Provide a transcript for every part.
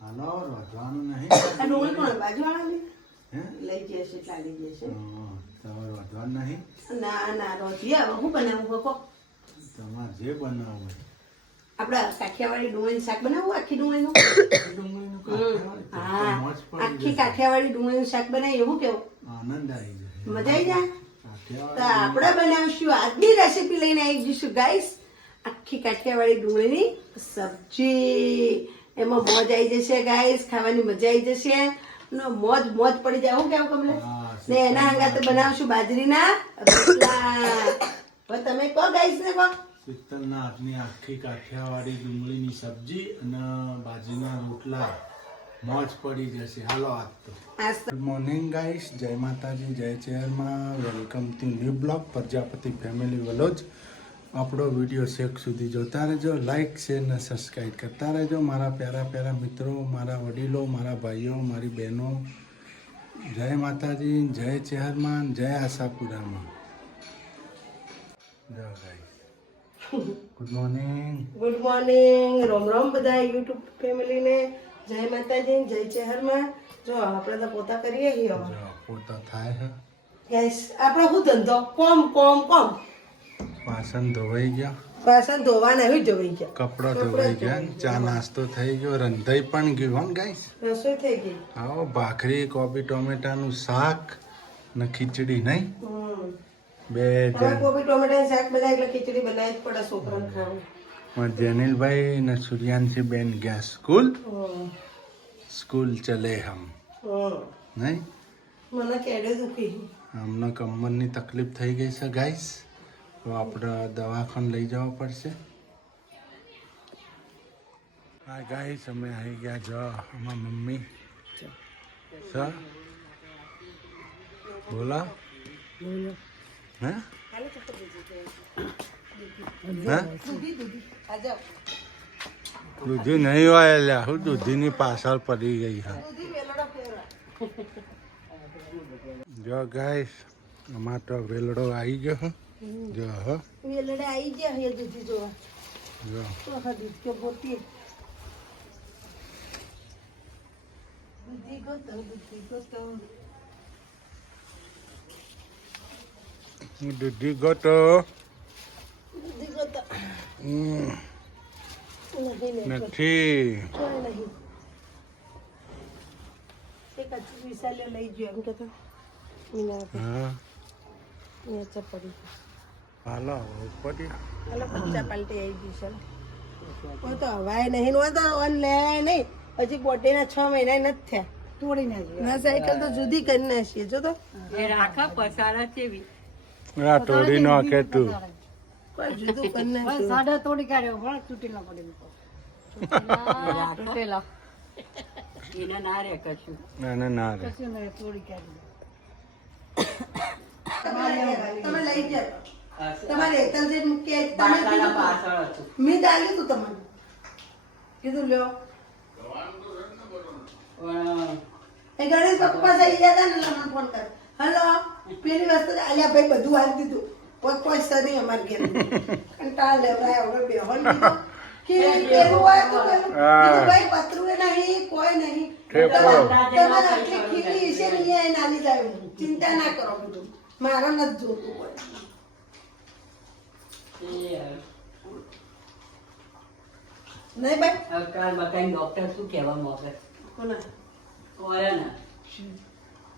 હાલો રોધવાનું નહીં આ ડુંગળી કોણ બાજુવાળાની હે લઈ જશે ચાલી જશે તમારે રોધવાનું નહીં ના ના રોજી હવે હું બનાવું કહો તમારે જે બનાવવું હોય આપણે કાઠિયાવાડી ડુંગળીનું શાક બનાવવું આખી ડુંગળીનું ડુંગળીનું કાઠિયાવાડી તો હા મોજ પડી આખી જશે. કાઠિયાવાડી ડુંગળીનું શાક બનાવી એવું કેવું આનંદ આવી જશે મજા આવી જાય તો કાઠિયાવાડી આપણે બનાવશું આજની રેસીપી લઈને આવી જઈશું ગાઈસ આખી કાઠિયાવાડી ડુંગળીની સબ્જી એમાં મોજ આવી જશે ગાઈસ ખાવાની મજા આવી જશે નો મોજ મોજ પડી જાય હું કેવું કમલે હા, ને એના અંગાતે બનાવશું બાજરીના રોટલા હવે તમે કહો ગાઈસ ને કહો શીતલના હાથની આખી કાઠિયાવાડી ડુંગળીની સબ્જી અને બાજરીના રોટલા મોજ પડી જશે હાલો આજ તો આજ તો ગુડ મોર્નિંગ ગાઈસ જય માતાજી જય ચેરમાં welcome to new blog Prajapati family vlog આપણો વિડીયો છેક સુધી જોતા રહેજો લાઈક શેર ને સબસ્ક્રાઈબ કરતા રહેજો મારા પ્યારા મિત્રો મારા વડીલો મારા ભાઈઓ મારી બહેનો જય માતાજી જય ચેહરમાં જય આશાપુરામાં જય guys good morning good morning રોમ રોમ બધા યુટ્યુબ ફેમિલીને જય માતાજી જય ચેહરમાં જો આપણે તો પોતા કરીએ છીએ હવે જો પોતા થાય છે ગાઈસ આપણો શું ધંધો કોમ કોમ કોમ વાસણ ધોવાઈ ગયા વાસણ ધોવાના એવી જોઈ ગયા કપડાં ધોવાઈ ગયા ચા નાસ્તો થઈ ગયો રંધાઈ પણ ગયું હો ગાઈસ રસોઈ થઈ ગઈ આવો ભાખરી કોબી ટોમેટાનું શાક ને ખીચડી નહીં બે હવે જણ કોબી ટોમેટાનું શાક બનાવી એટલે ખીચડી બનાવી જ પડે છોકરાને ખાવું જેનિલભાઈ ને સૂર્યાંશી બેન ગયા સ્કૂલ હમ. સ્કૂલ ચલે હમ હમ. નહીં મને કેડે દુખી અમને કમરની તકલીફ થઈ ગઈ છે ગાઈસ તો આપણે દવાખાને લઈ જવા પડશે હા ગાઈસ અમે આવી ગયા જો અમારા મમ્મી સર બોલા હે હા દૂધી નહીં હોય લ્યા હું દૂધીની પાછળ પડી ગઈ હા જો ગાઈસ અમાર તો વેલડો આવી ગયો હે જો હો વેલડે આવી ગયા હે દૂધી જોવા જો તો હા દૂધ કે બોતી દૂધી ગોતો દૂધી ગોતો દૂધી ગોતો હમ, નહીં નથી કોઈ નહીં એક જ વિશાલ્યો લઈ ગયો એમ કહેતો મીના હા નેચા પડી હાલો ઉપડી હાલો પચ્ચા પાલટી આવી ગઈ છે કોઈ તો હવાય નહીં હોય તો ઓન લે નહીં હજી બોટીના 6 મહિના નથી થયા તોડી નાખી ના સાયકલ તો જુદી કરી નાખીએ જો તો આ તોડી નાખે તું કોઈ જુદું કરી નાખ્યું સાડા તોડી કાઢ્યો પણ તૂટેલા પડે તૂટેલા એને ના રે કશું ના ના રે કશું નહીં તોડી કાઢ્યું તમે લઈ ગયા તમારે એકલજી મૂકી તમે કીધું મેં ચાલ્યું તું તમને કીધું લ્યો એ ગણેશ બાપુ પાસે આવી ગયા હતા ને એટલે મને ફોન કરે હલો પેલી વસ્તુ આલ્યા ભાઈ બધું હાલ દીધું કોઈ સની અમારે ઘેર કંટાળ લેવડાય હવે બેહોન કીધું કે પેલું હોય તો પેલું કીધું ભાઈ પતરું નહીં કોઈ નહીં તમારે આટલી ખીલી છે ને એ નાલી જાય ચિંતા ના કરો બધું મારે નથી જોતું કોઈ નહીં ભાઈ ડોક્ટર શું કહેવા માંગે કોના કોરે ને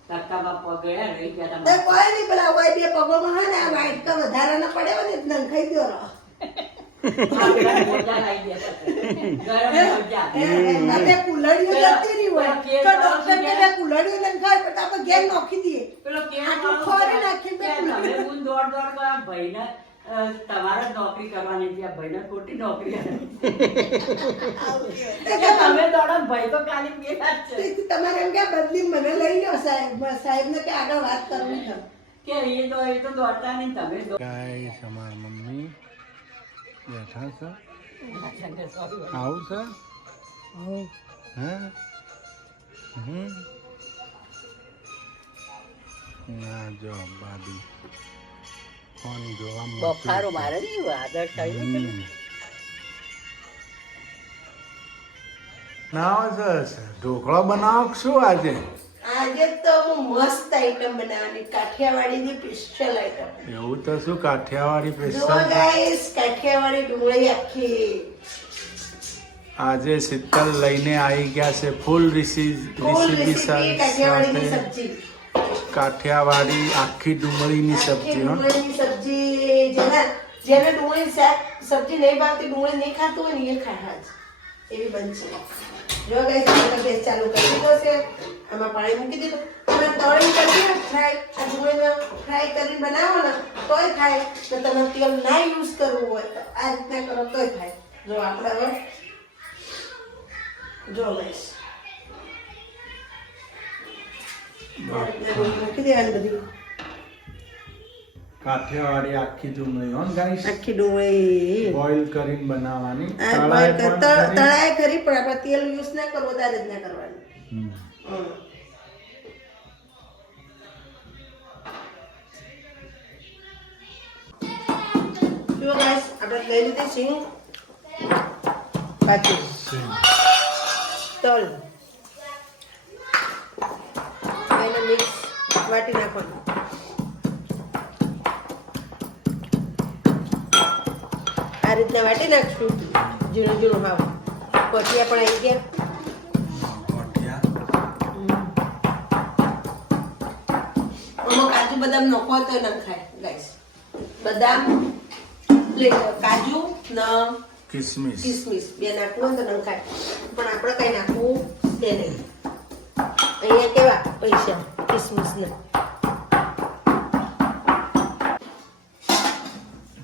કાકા પગડ્યા રહી ગયા તે કોઈ નહીં પેલા હોય બે પગોમાં હે ને આ વાઈટ તો વધારે ના પડે હોય ને એટલે નંખાઈ દો રહો મોજા લાવી ગયા ગરમ મોજા આપણે કુલડીઓ જતી નહીં હોય તો ડોક્ટર કે બે કુલડીઓ નંખાય પણ આપણે ઘેર નોખી દઈએ પેલો કેમ આટલું ખોરી નાખીને બે તમે કુલડીઓ હું દોડ કરવા ભાઈને તમારે જ નોકરી કરવાની છે આ ભાઈને ખોટી નોકરી તમે દોડો ભાઈ તો ખાલી બેઠા જ છે તમારે એમ કે બદલી મને લઈ લો સાહેબ ને કે આગળ વાત કરવી છે કે એ તો દોડતા નહીં તમે ગાઈસ અમારા મમ્મી બેઠા છે આવું છે હા ના જો બાબી ફોન જોવા બફારો મારે નહીં આદર્શ આવી હમ. ના સરસ ઢોકળા બનાવો કે શું આજે આજે તો હું મસ્ત આઈટમ બનાવવાની કાઠિયાવાડીની સ્પેશિયલ આઈટમ. એવું તો શું કાઠિયાવાડી જો સ્પેશિયલ ગાઈસ કાઠિયાવાડી ડુંગળી આખી આજે શીતલ લઈને આવી ગયા છે ફૂલ રેસીપી કાઠિયાવાડીની સાથે સબ્જી. કાઠિયાવાડી આખી ડુંગળીની આખી સબ્જી હો ડુંગળીની સબ્જી જેને ડુંગળી શાક સબ્જી નહીં ભાવતી ડુંગળી નહીં ખાતું હોય ને એ ખાય જ એવી બનશે. જો ગાઈસ આપણે ગેસ ચાલુ કરી દીધો છે. આમાં પાણી મૂકી દીધું. તમે તળી કરી ફ્રાય આ ડુંગળીમાં ફ્રાય કરીને બનાવો ને તોય થાય તો તમે તેલ ના યુઝ કરવું હોય તો આ રીતના કરો તોય થાય. જો આપણે હવે જો ગાઈસ મૂકી દેવાની બધી કાઠિયાવાડી આખી ડુંગળી હો ગાઈસ આખી ડુંગળી બોઇલ કરીને બનાવવાની તળાય ખરી પણ આપણે તેલ યુઝ ના કરવો ત્યારે જ ના કરવાની. જો ગાઈસ આપણે લઈ લીધી સિંગ કાચું તલ એને મિક્સ વાટી નાખવાનું. આ રીતના વાટી નાખશું ઝીણું ઝીણું હાવ. કોઠિયા પણ આવી ગયા. આમાં કાજુ બદામ નાખો તો નખાય ગાઈસ. બદામ કાજુ ને કિસમિસ બે નાખવું હોય તો નખાય પણ આપણે કઈ નાખવું છે નહીં. અહીંયા કેવા પૈસા કિસમિસ ને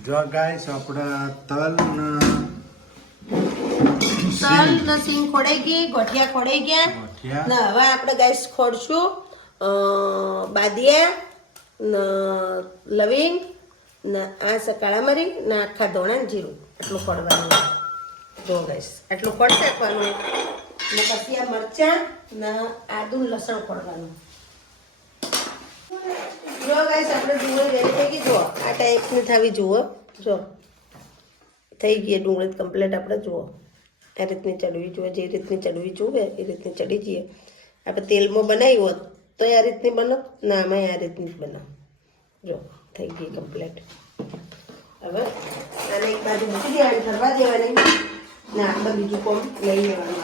જો ગાઈસ આપણા તલ ને સિંગ ખોડાઈ ગઈ ગોઠિયા ખોડાઈ ગયા ને હવે આપણે ગાઈસ ખોડશું બાદિયા ને લવિંગ ને આ સકાળા મરી ને આખા ધોણા જીરું આટલું ખોડવાનું. જો ગાઈસ આટલું ખોડ નાખવાનું ને પછી આ મરચાં ને આદુ લસણ ખોડવાનું. જો ગાઈસ આપણે ડુંગળી રેડી થઈ ગઈ. જો આ ટાઈપની થવી જુઓ. જો થઈ ગઈ ડુંગળી કમ્પ્લીટ. આપણે જુઓ આ રીતની ચડવી જોઈએ. જે રીતની ચડવી જોઈએ એ રીતની ચડી જઈએ. આપણે તેલમાં બનાવી હોત તો આ રીતની બનો ના આમાં આ રીતની જ બનાવ. જો થઈ ગઈ કમ્પ્લીટ. હવે આને એક બાજુ મૂકી દેવાની ઠરવા દેવાની ને આપણે બીજું કોમ લઈ લેવાનું.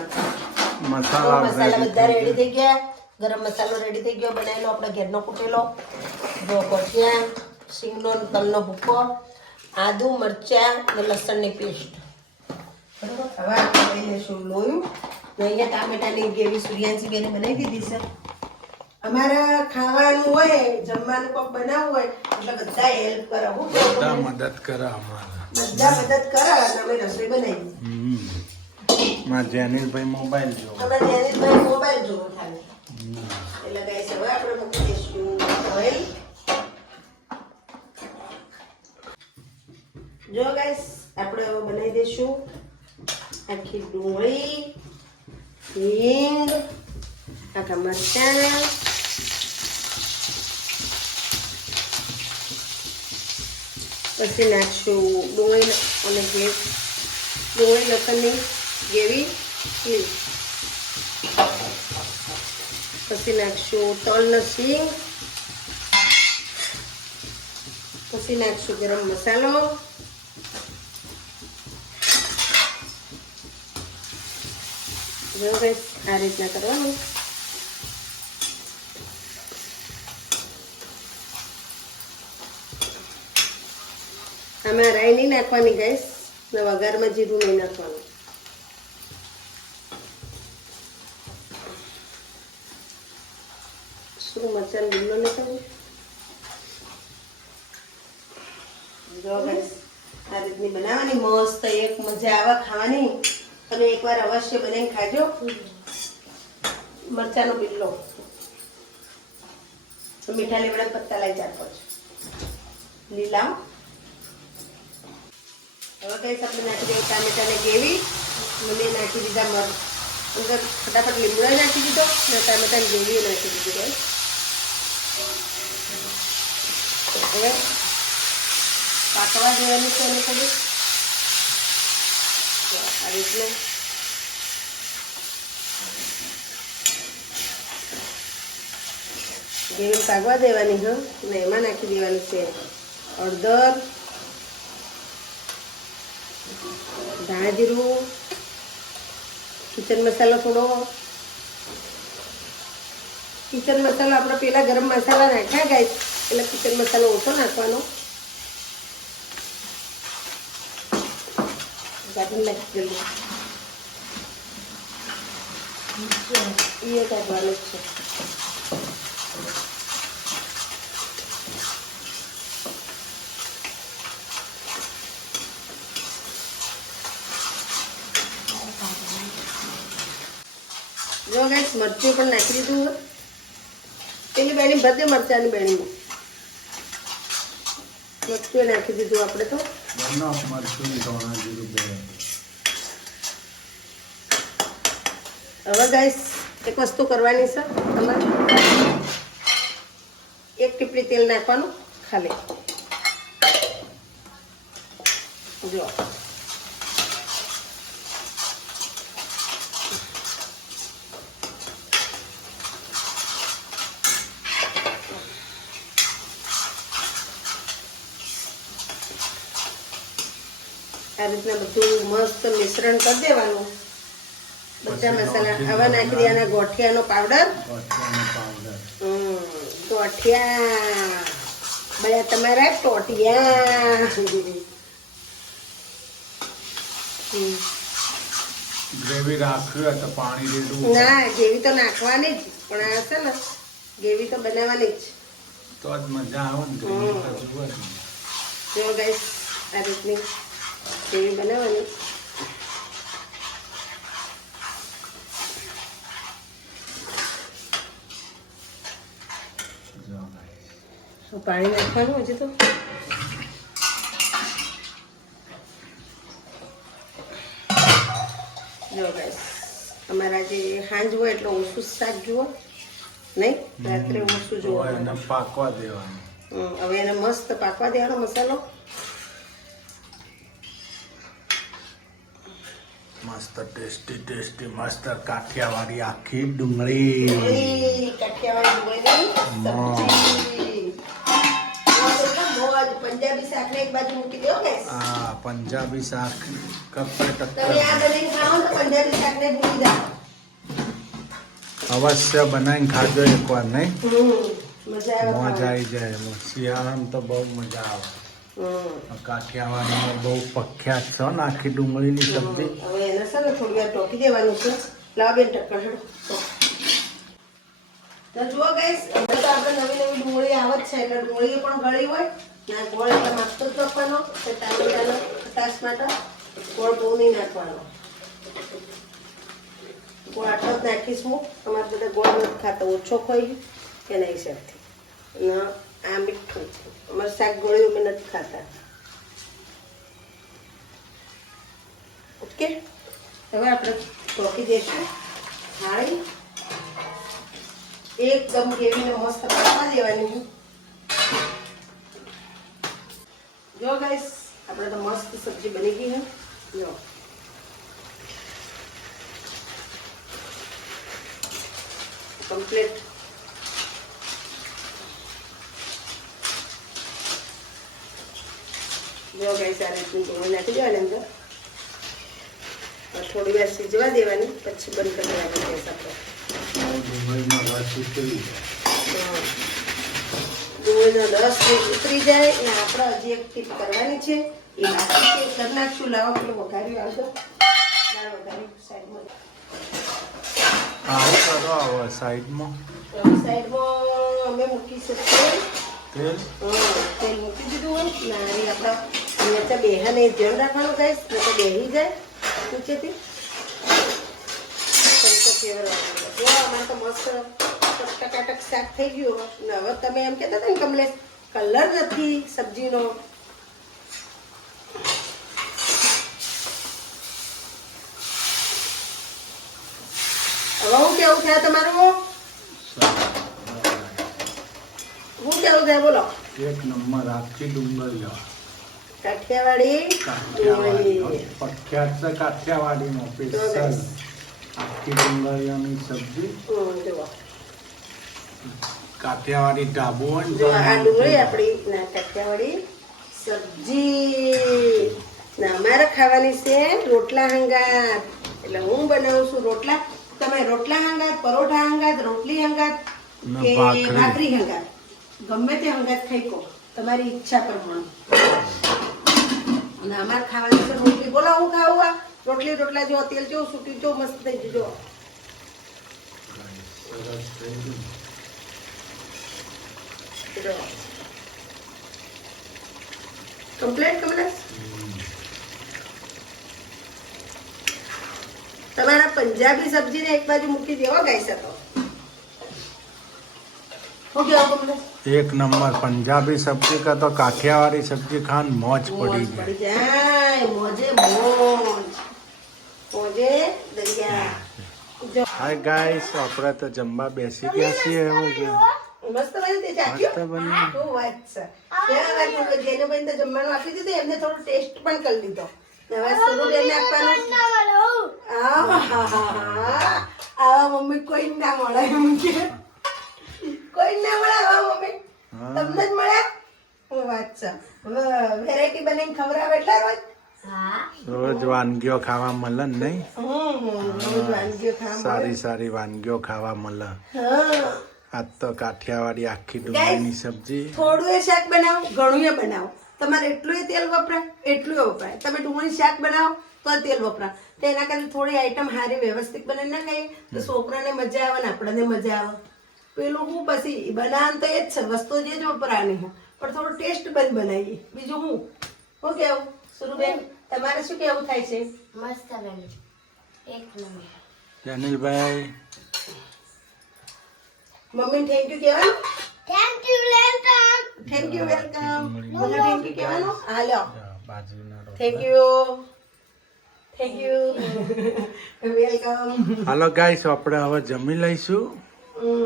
મસાલા બધા રેડી થઈ ગયા. ગરમ મસાલો રેડી થઈ ગયો બનાવેલો આપણે ઘેરનો કૂટેલો. જો કોઠિયા સિંગનો તલનો ભૂકો આદુ મરચાં ને લસણની પેસ્ટ. બરાબર હવે આપણે લઈ લઈશું લોયું. અહીંયા ટામેટાની ગ્રેવી સૂર્યાંશી બેને બનાવી દીધી છે. અમારે ખાવાનું હોય જમવાનું કોક બનાવવું હોય એટલે બધા હેલ્પ કરે. હું બધા મદદ કરે અમારા બધા મદદ કરે અને અમે રસોઈ બનાવી. માં જેનિલભાઈ મોબાઈલ જોવો. અમે જેનિલભાઈ મોબાઈલ જોવો ખાલી એટલે ગાઈસ હવે આપણે મૂકી દઈશું ઓઇલ. જો ગાઈસ આપણે હવે બનાવી દઈશું આખી ડુંગળી હિંગ આખા મરચાં પછી નાખશું ડુંગળી અને ડુંગળી લસણની ગ્રેવી પછી નાખશું તલ ને સિંગ. પછી નાખશું ગરમ મસાલો. જો ગાઈસ આ રીતના કરવાનું. આમાં રાઈ નહીં નાખવાની ગાઈસ ને વઘારમાં જીરું નહીં નાખવાનું. શું મરચાં લીલો નાખવાનું. જો ગાઈસ આ રીતની બનાવવાની મસ્ત એક મજા આવે ખાવાની. તમે એકવાર અવશ્ય બનાવીને ખાજો. મરચાંનો બિલ્લો મીઠા લીમડા પત્તા લઈ ચાર લીલા. હવે કઈ આપણે નાખી દઈએ ટામેટાને ગ્રેવી. મેં નાખી દીધા અંદર ફટાફટ લીમડો નાખી દીધો ને ટામેટાની ગ્રેવી નાખી દીધી. હવે પાકવા દેવાની છે એને થોડી આ રીતના ગ્રેવી પાકવા દેવાની હા અને એમાં નાખી દેવાની છે હળદર, ધાણા જીરું, કિચન મસાલો થોડો. કિચન મસાલો આપણે પેલા ગરમ મસાલા નાખ્યા ગાઈસ એટલે કિચન મસાલો ઓછો નાખવાનો. ગાજર નાખી જલ્દી એ કાઢવાનું છે. જો ગાઈસ મરચું પણ નાખી દીધું. પેલી બેણી બધે મરચાની બેણીમાં મરચું નાખી દીધું આપણે તો. હવે ગાઈસ એક વસ્તુ કરવાની છે તમારે, એક ટીપડી તેલ નાખવાનું ખાલી. જો આ રીતના બધું મસ્ત મિશ્રણ કરી દેવાનું. બધા મસાલા હવે નાખી દેવાના ગોઠિયાનો પાવડર. ગોઠિયા બધા તમારા ટોટિયા. ગ્રેવી રાખવી તો પાણી રેડવું ના, ગ્રેવી તો નાખવાની જ, પણ આ છે ને ગ્રેવી તો બનાવવાની જ તો જ મજા આવે ને. જો ગાઈસ આ રીતની ગ્રેવી બનાવવાની. પાણી નાખવાનું હજી તો. જો ગાઈસ અમારા જે હાંજ હોય એટલે ઓછું શાક જુઓ નહીં, રાત્રે ઓછું જુઓ. પાકવા દેવાનું. હવે એને મસ્ત પાકવા દેવાનો મસાલો. મસ્ત ટેસ્ટી મસ્ત કાઠિયાવાડી આખી ડુંગળી. કાઠિયાવાડી પંજાબી શાક ને એક બાજુ મૂકી દો ગાઈસ. હા, પંજાબી શાક કરતા તમે ટક્કર. આ બનાવીને ખાઓ તો પંજાબી શાક ને ભૂલી જાઓ. અવશ્ય બનાવીને ખાજો એકવાર નહીં, મજા આવે. મજા આવી જાય. શિયાળામાં તો બહુ મજા આવે. કાઠિયાવાડીમાં બહુ પ્રખ્યાત છે ને આખી ડુંગળીની સબ્જી. હવે એને છે ને થોડી વાર ટોકી દેવાનું છે. લાવ બેન ટક્કર હેડો. તો જુઓ ગાઈસ હવે તો આપણે નવી ડુંગળી આવે જ છે એટલે ડુંગળી પણ ગળી હોય ના, ગોળ એટલે માપતો જ નાખવાનો. ટામેટાનો ખટાશ માટે ગોળ બહુ નહીં નાખવાનો. ગોળ આટલો જ નાખીશ હું. તમારે બધા ગોળ નથી ખાતા, ઓછો ખોઈ એના હિસાબથી. અને આ મીઠું અમારે શાક ગોળીઓ અમે નથી ખાતા. ઓકે, હવે આપણે ટોકી દઈશું થાળી. એકદમ ગ્રેવીને મસ્ત પાકવા દેવાની. જો ગાઈસ આપણે તો મસ્ત સબ્જી બની ગઈ છે. જો કમ્પ્લીટ. જો ગાઈસ આ રીતની ડુંગળી નાખી દેવાની અંદર. થોડી વાર સીજવા દેવાની પછી બંધ કરી દેવાની ગેસ આપણે. ડુંગળીનો રસ ઉતરી ડુંગળીનો રસ ઉતરી જાય અને આપણે હજી એક ટીપ કરવાની છે એ બાકી છે. કરી નાખશું. લાવો પેલું વઘાર્યું આવતો દાળ વઘાર્યું સાઈડમાં. આવું કરો હવે સાઈડમાં. સાઈડમાં અમે મૂકી શકીએ તેલ. તેલ મૂકી દીધું હોય નાની આપણા નીચે બેહાને ધ્યાન રાખવાનું ગાઈસ, નહીં તો બેહી જાય નીચેથી. જો અમારે તો મસ્ત ટકાટક શાક થઈ ગયું. ને હવે તમે એમ કહેતા હતા ને કમલેશ કલર નથી સબ્જીનો. હવે હું કેવું થયા તમારું? હું કેવું થયા બોલો? એક નંબર આખી ડુંગળી. કાઠિયાવાડી કાઠિયાવાડી પ્રખ્યાત છે. કાઠિયાવાડીનો સ્પેશિયલ આખી ડુંગળીઓની સબ્જી. જુઓ કાઠિયાવાડી ઢાબુ હોય ને જો આ ડુંગળી આપણી ના કાઠિયાવાડી સબ્જી ના અમારે ખાવાની છે રોટલા હંગાત. એટલે હું બનાવું છું રોટલા. તમે રોટલા હંગાત, પરોઠા હંગાત, રોટલી હંગાત કે ભાખરી હંગાત, ગમે તે હંગાત ખાઈ કો, તમારી ઈચ્છા પ્રમાણે. અને અમારે ખાવાની છે રોટલી. બોલો હું ખાવું આ રોટલી? રોટલા જો તેલ જો સૂટી જો મસ્ત થઈ ગયું જો. Complete complete. તમારા પંજાબી સબ્જીને એક બાજુ મૂકી દેવા ગાઈસ હતો. Okay complete. एक नंबर पंजाबी सब्जी का तो काठियावाड़ी सब्जी खान मौज पड़ी गई. પડી જાય મોજે મોજ મોજે દરિયા જો. हाय गाइस આપણે તો જમવા બેસી ગયા છીએ હવે જો. મસ્ત બની તે મસ્ત ચાખ્યું બની. શું વાત છે. ક્યાં વાત છે. જેને ભાઈને તો જમવાનું આપી દીધું, એમને થોડો ટેસ્ટ પણ કરી લીધો. હવે સુરુબેનને આપવાનું. આહાહાહા. આવા મમ્મી કોઈ ના મળે એમ કે. કોઈ ના મળે આવા મમ્મી. તમને જ મળ્યા. શું વાત છે. વેરાયટી બનાવીને ખવડાવે એટલે રોજ. રોજ વાનગીઓ ખાવા મળે ને નહીં? રોજ વાનગીઓ ખાવા મળે. સારી સારી વાનગીઓ ખાવા મળે. હા. આજ તો કાઠિયાવાડી આખી ડુંગળીની સબ્જી. થોડું એ શાક બનાવો, ઘણું એ બનાવો. તમારે એટલું એ તેલ વપરાય, એટલું એ વપરાય. તમે ડુંગળી શાક બનાવો તો તેલ વપરાય. તો એના કરતા થોડી આઈટમ સારી વ્યવસ્થિત બનાવી ના ખાઈએ તો છોકરાને મજા આવે ને આપણને મજા આવે. પેલું હું પછી બનાવવાનું તો એ જ છે, વસ્તુ જે જ વપરાવાની છે, પણ થોડું ટેસ્ટ બંધ બનાવીએ. બીજું હું કેવું સુરુબેન, તમારે શું કેવું થાય છે? મસ્ત બની એક નંબર. અનિલભાઈ મમ્મી થેન્ક યુ કહેવાનું. Thank you welcome. Thank you welcome. બોલો થેન્ક યુ કહેવાનું. હાલો બાજરીના રોટલા. Thank you welcome. હાલો ગાઈસ આપણે હવે જમી લઈશું.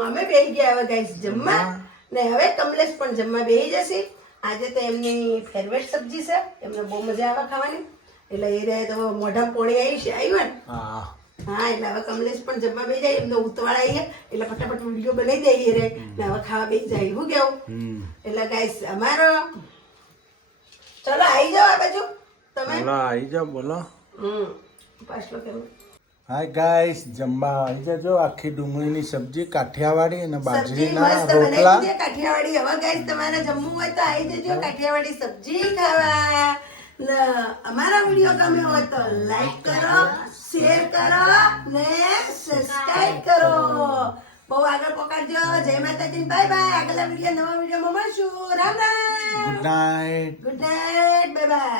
અમે બેસી ગયા હવે ગાઈસ જમવા. ને હવે કમલેશ પણ જમવા બેસી જશે. આજે તો એમની ફેવરેટ સબ્જી છે, એમને બહુ મજા આવે ખાવાની. એટલે એ રહે તો મોઢામાં પોણી આવ્યું ને. હા હા, એટલે હવે કમલેશ પણ જમવા બેસી જાય. એમને ઉતવાળ આવી એટલે ફટાફટ વિડીયો બનાવી દઈએ રે ને હવે ખાવા બેસી જાય. શું કેવું? એટલે ગાઈસ અમારો ચલો આવી જાઓ આ બાજુ તમે. બોલો આવી જાઓ બોલો. પાછલો કેવું હાય ગાઈસ જમવા આવી જજો. આખી ડુંગળીની સબ્જી કાઠિયાવાડી અને સબ્જી બાજરીના મસ્ત બનાવી રોટલા. છે કાઠિયાવાડી. હવે ગાઈસ તમારે જમવું હોય તો આવી જજો કાઠિયાવાડી સબ્જી ખાવા. ને અમારા વિડીયો ગમે હોય તો લાઈક કરો, શેર કરો ને સબસ્ક્રાઇબ કરો. બહુ આગળ પકડજો. જય માતાજી, બાય બાય. આગલા વિડીયો નવા વિડીયોમાં મળશું. Ram Ram. Good night. Good night, bye bye.